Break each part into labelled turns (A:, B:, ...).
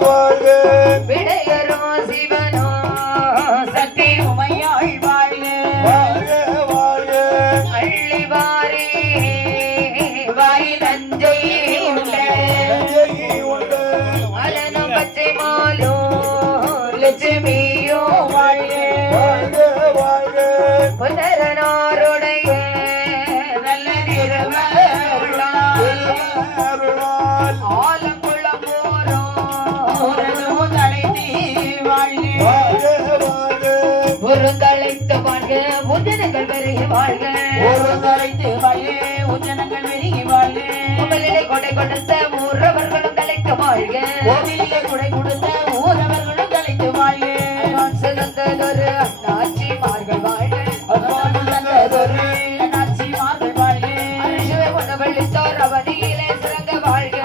A: வாழ்க
B: விடையரோ சிவனோ சக்தி
C: உமையாள் வாழ்க
A: வாழ்க
B: உஜனங்கள் பெரிய வாழ்க.
C: தலைத்து வாழ்க உச்சனங்கள் பெருகி வாழ்க.
B: உங்களிலே கொடை கொடுத்த ஊரவர்களும் தலைத்து வாழ்க.
C: கோவிலே குடை கொடுத்த ஊரவர்களும் தலைத்து வாழ்க.
B: சிறந்ததொரு வாழ்க.
C: வாழ்க.
B: அரிசுவை உணவளித்தோர் சிறந்த வாழ்க.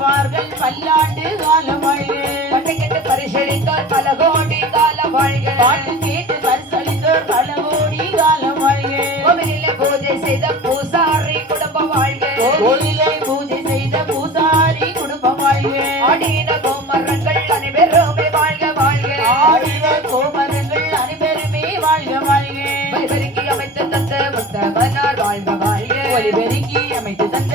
B: மடவார்கள் பல்லாண்டு காலம் வாழ்க பண்டிகிட்டு பரிசளித்தோர் பல கோடி காலம் வாழ்க
C: பாட்டு கேட்டு பரிசளித்தோர் பல கோடி காலம் வாழ்க
B: கோவிலிலே பூஜை செய்த பூசாரி குடும்பம் வாழ்க.
C: கோயிலை பூஜை செய்த பூசாரி குடும்பம் வாழ்க.
B: ஆடின கோமரங்கள் அனைவருமே வாழ்க வாழ்க.
C: ஆடின கோமரங்கள் அனைவருமே வாழ்க வாழ்க.
B: பலிபெருக்கி அமைத்து தந்த முத்தமனார் வாழ்க வாழ்க.
C: பெருக்கி அமைத்து தந்த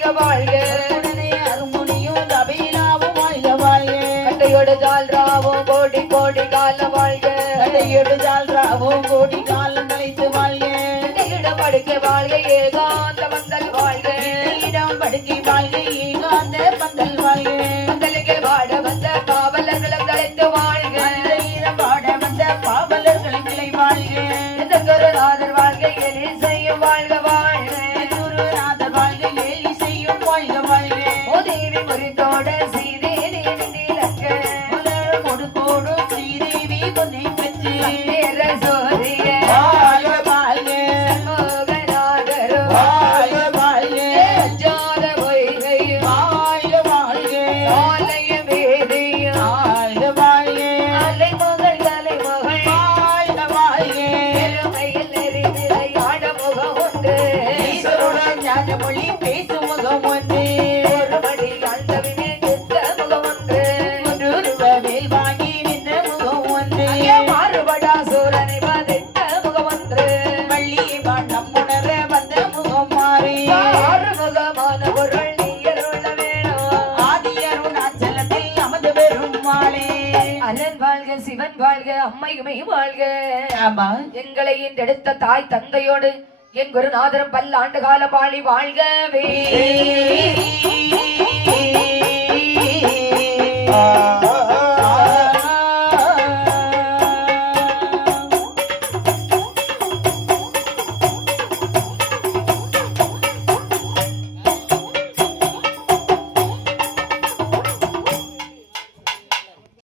C: வாழ்க வாழ்க. அருமுனியும் கபீலாவும் வாழ்க வாழ்க.
B: கட்டையோடு ஜால்ராவோ கோடி கோடி கால வாழ்க.
C: கடையொடு ஜால்ராவும் கோடி காலம் கழித்து வாழ்க.
B: படுக்க வாழ்க ஏகாந்த வந்தல் வாழ்க.
C: இடம் படுக்கை வாழ்க
B: சிவன் வாழ்க அம்மையுமை வாழ்க.
C: ஆமா.
B: எங்களை இன்றெடுத்த தாய் தந்தையோடு என் குருநாதரம் பல்லாண்டு கால பாலி வாழ்கவே.